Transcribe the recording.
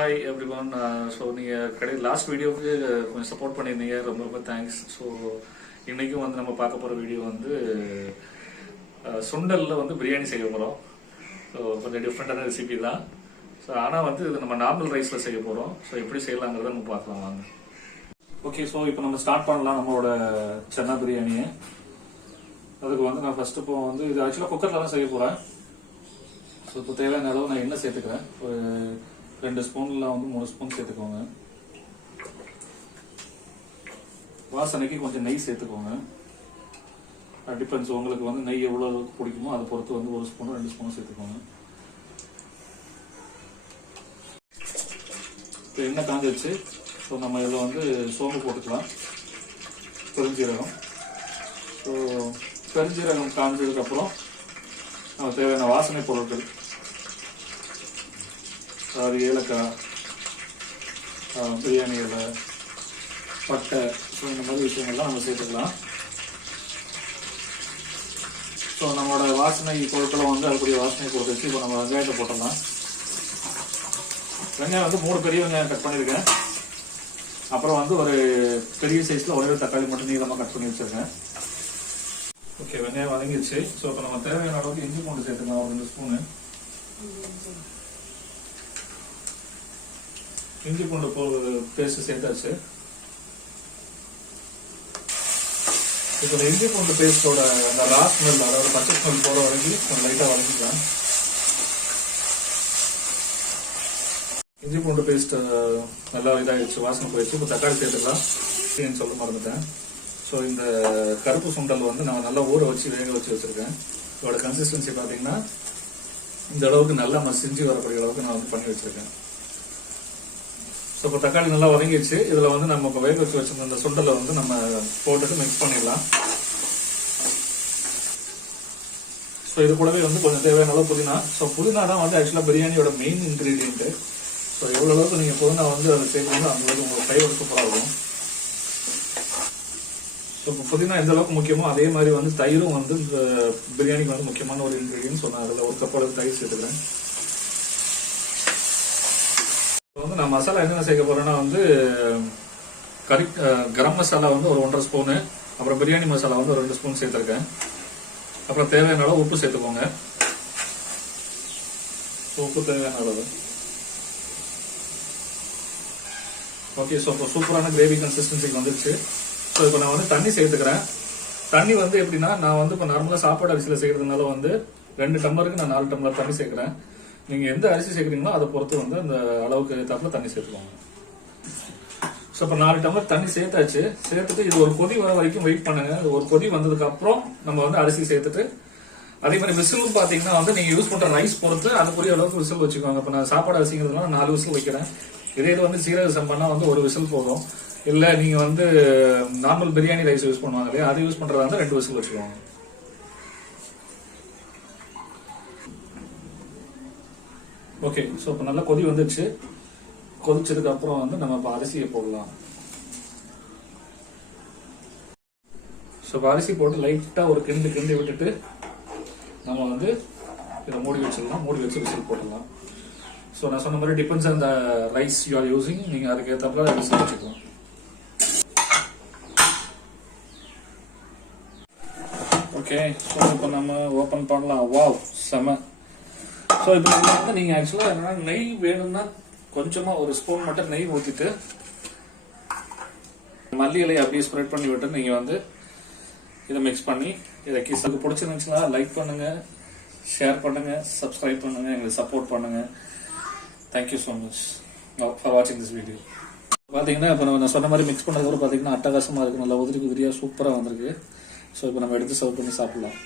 Hi every one. So நீங்கள் last வீடியோவுக்கு கொஞ்சம் சப்போர்ட் பண்ணியிருந்தீங்க, ரொம்ப ரொம்ப தேங்க்ஸ். ஸோ இன்றைக்கும் வந்து நம்ம பார்க்க போகிற வீடியோ வந்து சுண்டலில் வந்து பிரியாணி செய்ய போகிறோம். ஸோ கொஞ்சம் டிஃப்ரெண்ட்டான ரெசிபி தான். ஸோ ஆனால் வந்து இது நம்ம நார்மல் ரைஸில் செய்ய போகிறோம். ஸோ எப்படி செய்யலாங்கிறத நம்ம பார்க்கலாம் வாங்க. ஓகே, ஸோ இப்போ நம்ம ஸ்டார்ட் பண்ணலாம் நம்மளோட சன்னா பிரியாணியை. அதுக்கு வந்து நான் ஃபர்ஸ்ட் இப்போ வந்து இது ஆக்சுவலாக குக்கரில் தான் செய்ய போகிறேன். ஸோ இப்போ தேவையான அளவு நான் எண்ணெய் சேர்த்துக்கிறேன். ஒரு 2 ஸ்பூன்ல வந்து 3 ஸ்பூன் சேர்த்துக்கோங்க. வாசனைக்கு கொஞ்சம் நெய் சேர்த்துக்கோங்க. டிபெண்ட்ஸ், உங்களுக்கு வந்து நெய் எவ்வளோ அளவுக்கு பிடிக்குமோ அதை பொறுத்து வந்து 1 ஸ்பூனும் 2 ஸ்பூனும் சேர்த்துக்கோங்க. இப்போ எண்ணெய் காஞ்சிருச்சு. ஸோ நம்ம இதில் வந்து சோம்பு போட்டுக்கலாம், பெருஞ்சீரகம். ஸோ பெருஞ்சீரகம் காஞ்சதுக்கப்புறம் நம்ம தேவையான வாசனை பொருட்கள், அதாவது ஏலக்காய், பிரியாணி இலை, பட்டை, ஸோ இந்த மாதிரி விஷயங்கள்லாம் நம்ம சேர்த்துக்கலாம். ஸோ நம்மளோட வாசனை பொருட்களை வந்து அதுக்குரிய வாசனை பொருட்கள். இப்போ நம்ம வெங்காயத்தை போட்டோம்னா, வெங்காயம் வந்து 3 பெரிய வெங்காயம் கட் பண்ணியிருக்கேன். அப்புறம் வந்து ஒரு பெரிய சைஸில் ஒரே தக்காளி மட்டும் நீளமாக கட் பண்ணி வச்சுருக்கேன். ஓகே, வெங்காயம் வதங்கிடுச்சு. ஸோ இப்போ நம்ம தேவையான அளவுக்கு இஞ்சி பூண்டு சேர்த்துக்கலாம், ஒரு 2 ஸ்பூனு. இஞ்சி பூண்டு பேஸ்ட் சேர்த்தாச்சு. இப்போ இந்த இஞ்சி பூண்டு பேஸ்டோட அந்த ரா ஸ்மெல், அதாவது பச்சை ஸ்மெல் போகிற வரைக்கும் கொஞ்சம் லைட்டாக வதக்கிக்கலாம். இஞ்சி பூண்டு பேஸ்ட் நல்லா இதாகிடுச்சு, வாசனை போயிடுச்சு. இப்போ தக்காளி சேர்த்துக்கலாம். சொல்ல மறந்துட்டேன். ஸோ இந்த கருப்பு சுண்டல் வந்து நம்ம நல்லா ஊற வச்சு வேக வச்சு வச்சுருக்கேன். இதோட கன்சிஸ்டன்சி பார்த்தீங்கன்னா இந்த அளவுக்கு நல்லா மசிஞ்சு வரக்கூடிய அளவுக்கு நான் வந்து பண்ணி வச்சுருக்கேன். ஸோ இப்போ தக்காளி நல்லா வதங்கிடுச்சு. இதில் வந்து நம்ம இப்போ வேக வச்சு வச்சிருந்த இந்த சுண்டலை வந்து நம்ம போட்டுட்டு மிக்ஸ் பண்ணிடலாம். ஸோ இது கூடவே வந்து கொஞ்சம் தேவையான அளவு புதினா. ஸோ புதினா தான் வந்து ஆக்சுவலாக பிரியாணியோட மெயின் இன்க்ரீடியன்ட்டு. ஸோ எவ்வளோ அளவுக்கு நீங்கள் புதினா வந்து அதை சேர்க்கணும், அந்த அளவுக்கு உங்களுக்கு ஃப்ளேவர் சூப்பராக இருக்கும். ஸோ இப்போ புதினா எந்த அளவுக்கு முக்கியமோ அதே மாதிரி வந்து தயிரும் வந்து இந்த பிரியாணிக்கு வந்து முக்கியமான ஒரு இன்க்ரீடியன்ட். ஸோ நான் அதில் 1 கப் அளவுக்கு தயிர் சேர்த்துக்கிறேன். இப்போ வந்து நான் மசாலா என்னென்ன சேர்க்க போறேன்னா வந்து கரம் மசாலா வந்து ஒரு 1.5 ஸ்பூனு, அப்புறம் பிரியாணி மசாலா வந்து ஒரு 2 ஸ்பூன் சேர்த்துருக்கேன். அப்புறம் தேவையான அளவு உப்பு சேர்த்துக்கோங்க. உப்பு தேவையான அளவு. ஓகே, ஸோ இப்போ சூப்பரான கிரேவி கன்சிஸ்டன்சிக்கு வந்துருச்சு. ஸோ இப்போ நான் வந்து தண்ணி சேர்த்துக்கிறேன். தண்ணி வந்து எப்படின்னா, நான் வந்து இப்போ நார்மலாக சாப்பாடு அரிசியில் செய்கிறதுனால வந்து 2 டம்ளருக்கு நான் 4 டம்ளர் தண்ணி சேர்க்குறேன். நீங்கள் எந்த அரிசி சேர்க்குறீங்களோ அதை பொறுத்து வந்து அந்த அளவுக்கு ஏற்றாப்புல தண்ணி சேர்த்துக்கோங்க. ஸோ இப்போ 4 டம்ளர் தண்ணி சேர்த்தாச்சு. சேர்த்துட்டு இது ஒரு கொதி வர வரைக்கும் வெயிட் பண்ணுங்க. அது ஒரு கொதி வந்ததுக்கு அப்புறம் நம்ம வந்து அரிசி சேர்த்துட்டு, அதே மாதிரி விசிலும் பார்த்தீங்கன்னா வந்து நீங்கள் யூஸ் பண்ணுற ரைஸ் பொறுத்து அதுக்குரிய அளவுக்கு விசில் வச்சுக்கோங்க. இப்போ நான் சாப்பாடு அரிசிங்கிறதுனால 4 விசில் வைக்கிறேன். இதே இது வந்து சீரக சம்பானா வந்து 1 விசில் போதும். இல்லை நீங்கள் வந்து நார்மல் பிரியாணி ரைஸ் யூஸ் பண்ணுவாங்க இல்லையா, அது யூஸ் பண்ணுறதா இருந்தால் 2 விசில் வச்சுக்கோங்க. ஓகே, ஸோ இப்போ நல்லா கொதி வந்துடுச்சு. கொதிச்சதுக்கு அப்புறம் வந்து நம்ம இப்போ அரிசியை போடலாம். ஸோ இப்போ அரிசி போட்டு லைட்டாக ஒரு கிண்டி விட்டுட்டு நம்ம வந்து இதை மூடி வச்சிடலாம். மூடி வச்சு விசில் போடலாம். ஸோ நான் சொன்ன மாதிரி டிபெண்ட்ஸ் அந்த ரைஸ் யூ ஆர் யூசிங், நீங்கள் அதுக்கு ஏற்றப்பல விசில் வச்சுக்கலாம். ஓகே, ஸோ இப்போ நம்ம ஓப்பன் பண்ணலாம். வாவ், செம. ஸோ இப்போ வந்து நீங்கள் ஆக்சுவலாக என்னன்னா நெய் வேணும்னா கொஞ்சமாக 1 ஸ்பூன் மட்டும் நெய் ஊற்றிட்டு மல்லி இலையை அப்படியே ஸ்ப்ரெட் பண்ணி விட்டு நீங்கள் வந்து இதை மிக்ஸ் பண்ணி இதை கிஸ்ஸுக்கு பிடிச்சிருந்துச்சுன்னா லைக் பண்ணுங்கள், ஷேர் பண்ணுங்கள், சப்ஸ்கிரைப் பண்ணுங்கள், எங்களுக்கு சப்போர்ட் பண்ணுங்கள். தேங்க்யூ ஸோ மச் ஃபார் வாட்சிங் திஸ் வீடியோ. பார்த்தீங்கன்னா இப்போ நான் சொன்ன மாதிரி மிக்ஸ் பண்ணதுக்கப்புறம் பார்த்தீங்கன்னா அட்டகாசமாக இருக்குது. நல்லா உதிரியாக சூப்பராக வந்திருக்கு. ஸோ இப்போ நம்ம எடுத்து சர்வ் பண்ணி சாப்பிடலாம்.